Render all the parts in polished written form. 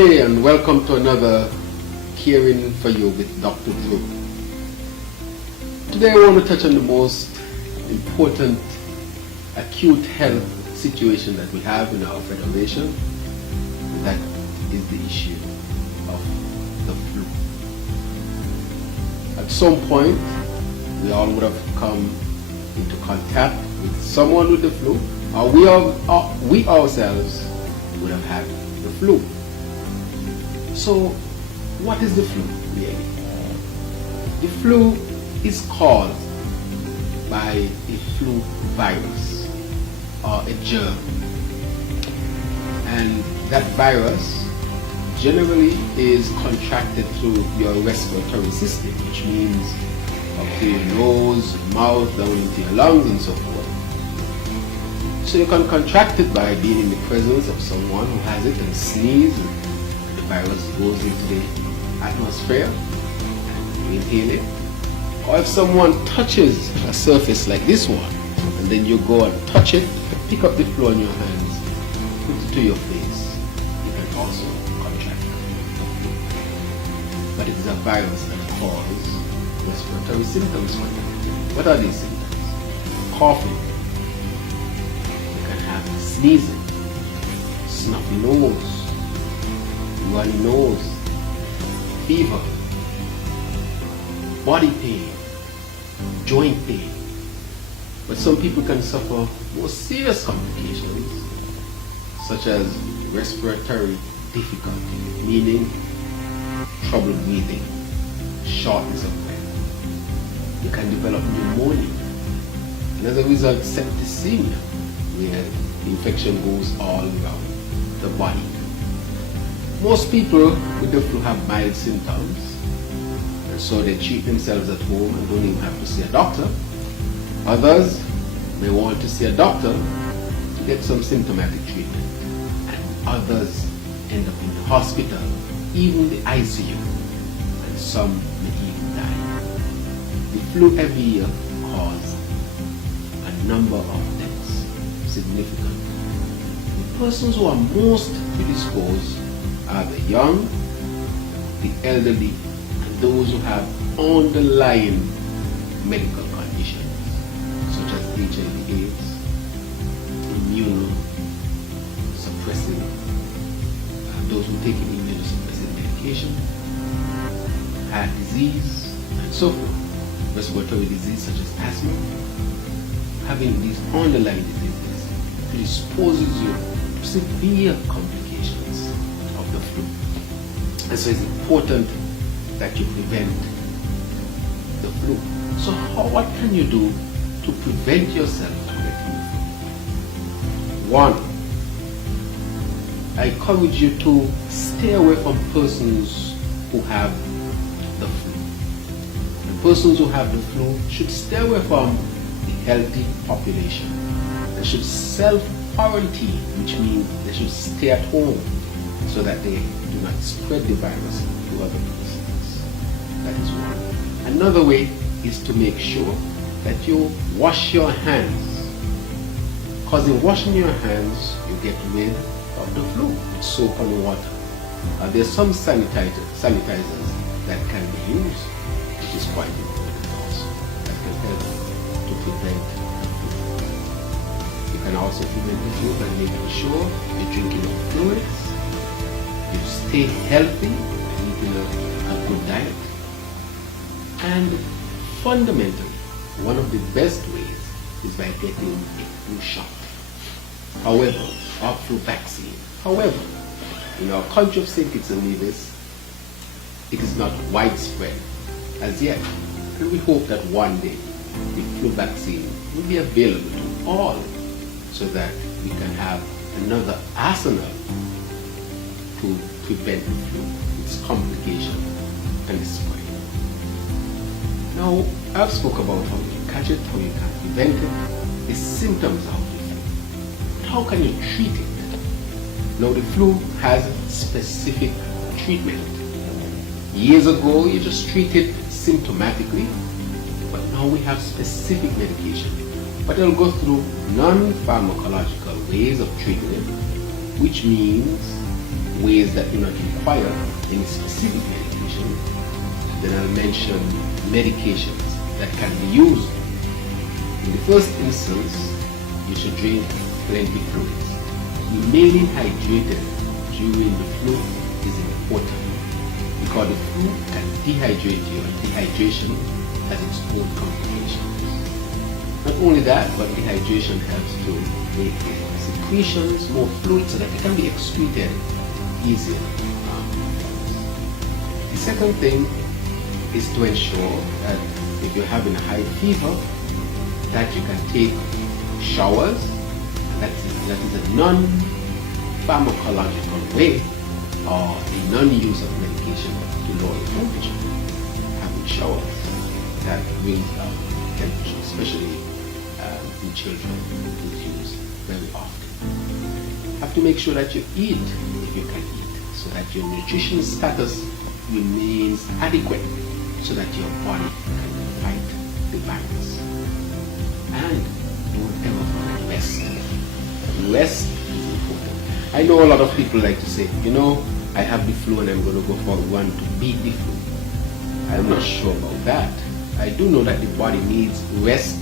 day and welcome to another Caring for You with Dr. Drew. Today I want to touch on the most important acute health situation that we have in our federation. That is the issue of the flu. At some point, we all would have come into contact with someone with the flu, or we ourselves would have had the flu. So, what is the flu really? The flu is caused by a flu virus or a germ, and that virus generally is contracted through your respiratory system, which means up to your nose, mouth, down into your lungs and so forth. So you can contract it by being in the presence of someone who has it and sneeze, and the virus goes into the atmosphere and you inhale it. Or if someone touches a surface like this one, and then you go and touch it, pick up the flu on your hands, put it to your face, you can also contract the flu. But it is a virus that causes respiratory symptoms for you. What are these symptoms? Coughing. You can have sneezing, snuffy nose, runny nose, fever, body pain, joint pain. But some people can suffer more serious complications, such as respiratory difficulty, meaning trouble breathing, shortness of breath. You can develop pneumonia, and as a result, septicemia, where the infection goes all around the body. Most people with the flu have mild symptoms, and so they treat themselves at home and don't even have to see a doctor. Others may want to see a doctor to get some symptomatic treatment, and others end up in the hospital, even the ICU, and some may even die. The flu every year causes a number of deaths, significant. The persons who are most predisposed are the young, the elderly, and those who have underlying medical conditions such as HIV/AIDS, immunosuppressive, those who take immunosuppressive medication, heart disease, and so forth, respiratory disease such as asthma. Having these underlying diseases predisposes you to severe complications of the flu. And so it's important that you prevent the flu. So what can you do to prevent yourself from getting the flu? One, I encourage you to stay away from persons who have the flu. The persons who have the flu should stay away from the healthy population. They should self-quarantine, which means they should stay at home so that they do not spread the virus to other persons. That is one. Another way is to make sure that you wash your hands, because in washing your hands you get rid of the flu with soap and water. There are some sanitizers that can be used, which is quite important also, that can help to prevent the flu. You can also prevent the flu by making sure you drink enough fluids, you stay healthy and eating a good diet. And fundamentally, one of the best ways is by getting a flu shot. However, or flu vaccine. However, in our country of St. Kitts and Nevis, it is not widespread as yet. And we hope that one day the flu vaccine will be available to all so that we can have another arsenal to prevent the flu, its complication, and its spread. Now, I've spoke about how you catch it, how you can prevent it, the symptoms of the flu. But how can you treat it? Now, the flu has specific treatment. Years ago, you just treated symptomatically, but now we have specific medication. But it'll go through non-pharmacological ways of treating it, which means ways that do not require any specific medication. Then I'll mention medications that can be used. In the first instance, you should drink plenty of fluids. Remaining hydrated during the flu is important because the flu can dehydrate you, and dehydration has its own complications. Not only that, but dehydration helps to make the secretions more fluid so that it can be excreted easier. The second thing is to ensure that if you're having a high fever, that you can take showers. That is a non-pharmacological way or a non-use of medication to lower the temperature. Having showers that brings down temperature, especially in children, is used very often. Have to make sure that you eat if you can eat, so that your nutrition status remains adequate, so that your body can fight the virus. And don't ever forget rest. Rest is important. I know a lot of people like to say, I have the flu and I'm going to go for a run to beat the flu. I'm not sure about that. I do know that the body needs rest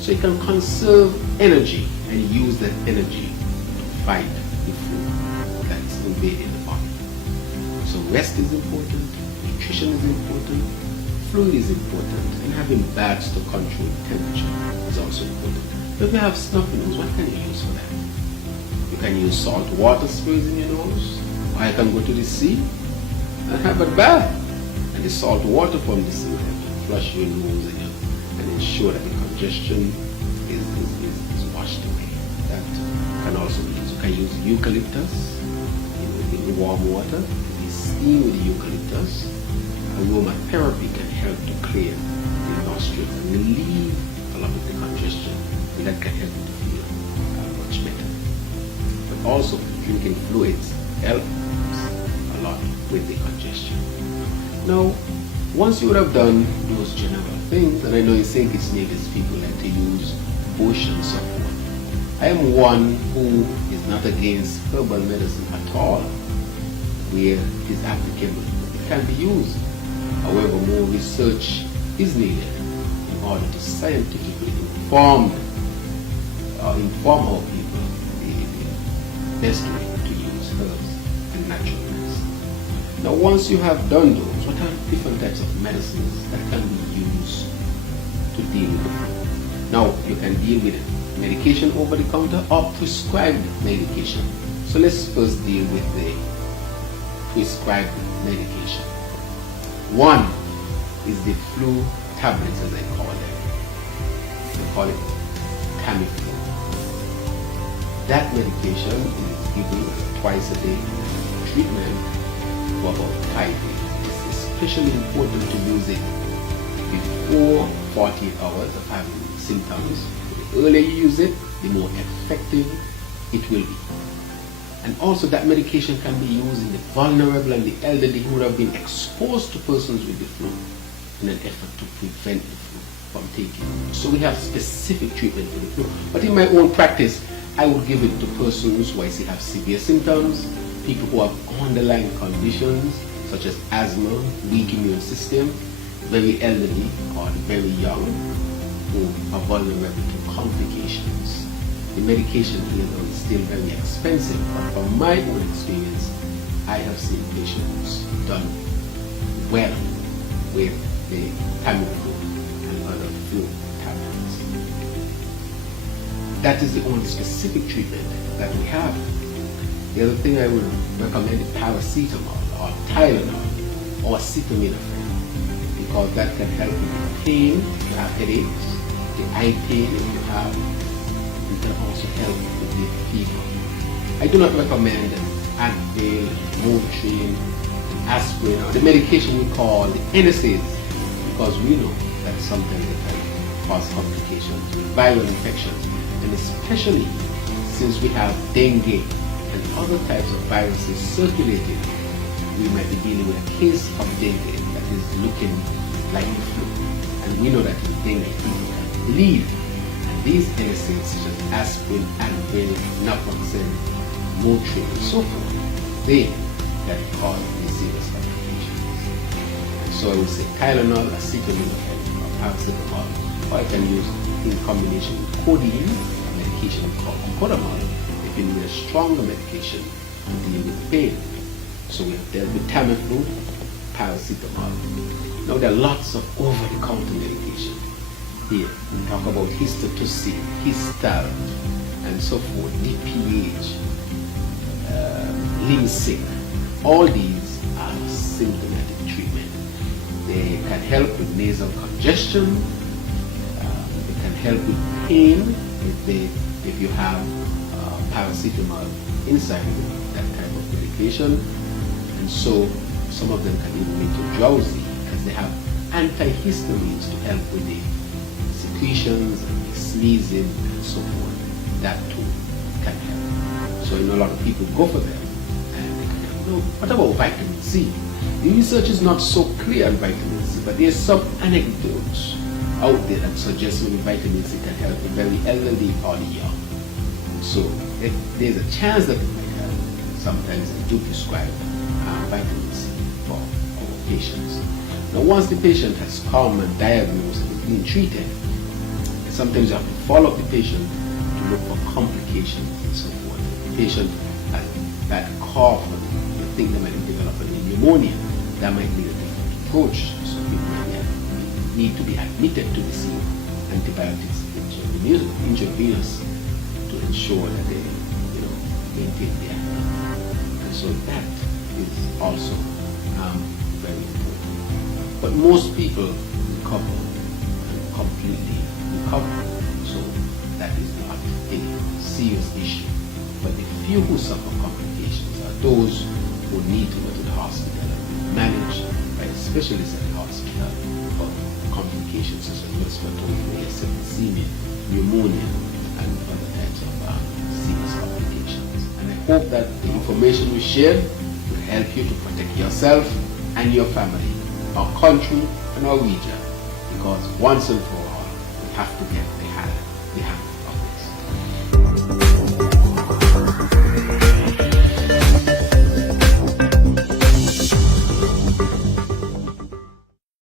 so it can conserve energy and use that energy to fight the flu that's invading the body. So rest is important, nutrition is important, fluid is important, and having baths to control temperature is also important. But if you have stuffy nose, what can you use for that? You can use salt water sprays in your nose, or you can go to the sea and have a bath. And the salt water from the sea will help to flush your nose and ensure that the congestion is washed away. That can also be used. You can use eucalyptus in warm water. You steam with the eucalyptus. Aromatherapy can help to clear the nostrils and relieve a lot of the congestion, and that can help you to feel much better. But also, drinking fluids helps a lot with the congestion. Now, once you would have done those general things, and I know in St. Kitts Nevis people like to use bush and so forth. I am one who is not against herbal medicine at all, where it is applicable. It can be used. However, more research is needed in order to scientifically inform our people the best way to use herbs and natural medicine. Now, once you have done those, what are different types of medicines that can be used to deal with the flu? Now, you can deal with medication over the counter or prescribed medication. So let's first deal with the prescribed medication. One is the flu tablets, as I call them. They call it Tamiflu. That medication is given twice a day treatment for about 5 days. It's especially important to use it before 48 hours of having symptoms. The earlier you use it, the more effective it will be. And also that medication can be used in the vulnerable and the elderly who have been exposed to persons with the flu in an effort to prevent the flu from taking. So we have specific treatment for the flu. But in my own practice, I would give it to persons who I see have severe symptoms, people who have underlying conditions such as asthma, weak immune system, very elderly or very young, who are vulnerable to complications. The medication here though is still very expensive, but from my own experience, I have seen patients done well with the Tamiflu and other flu tablets. That is the only specific treatment that we have. The other thing I would recommend is paracetamol or Tylenol or acetaminophen, because that can help with the pain if you have headaches, the eye pain if you have. It can also help with the fever. I do not recommend Advil, Motrin, aspirin, or the medication we call the NSAIDs, because we know that sometimes they can cause complications with viral infections, and especially since we have dengue and other types of viruses circulating, we might be dealing with a case of dengue that is looking like the flu. And we know that in dengue people can bleed. And these NSAIDs such as aspirin, Advil, naproxen, Motrin, and so forth, they that cause these serious complications. And so I would say Tylenol, acetaminophen, or paracetamol, or I can use in combination with codeine, a medication called cocodamol, if you need a stronger medication to deal with pain. So we have dealt with Tamiflu, paracetamol. Now there are lots of over-the-counter medication. Here we talk about Histotuxin, Histal, and so forth, DPH, Limsic. All these are symptomatic treatment. They can help with nasal congestion. They can help with pain if you have paracetamol inside that type of medication. And so some of them can even make you drowsy because they have antihistamines to help with the secretions and the sneezing and so forth. That too can help. So a lot of people go for them and they can help. Now, what about vitamin C? The research is not so clear on vitamin C, but there's some anecdotes out there that suggest maybe vitamin C can help the very elderly or the young. So there's a chance that it might help. Sometimes they do prescribe vitamin C for our patients. Now once the patient has come and diagnosed and is being treated, sometimes you have to follow up the patient to look for complications and so forth. If the patient has bad cough and you think they might be developing pneumonia, that might need a different approach. So people might need to be admitted to receive antibiotics intravenous to ensure that they maintain their health. And so that is also very important. But most people recover and completely recover. So that is not a serious issue. But the few who suffer complications are those who need to go to the hospital and be managed by a specialist at the hospital for complications such as respiratory septicemia, pneumonia, and other types of serious complications. And I hope that the information we shared will help you to protect yourself and your family, our country and our region, because once and for all, we have to get the hand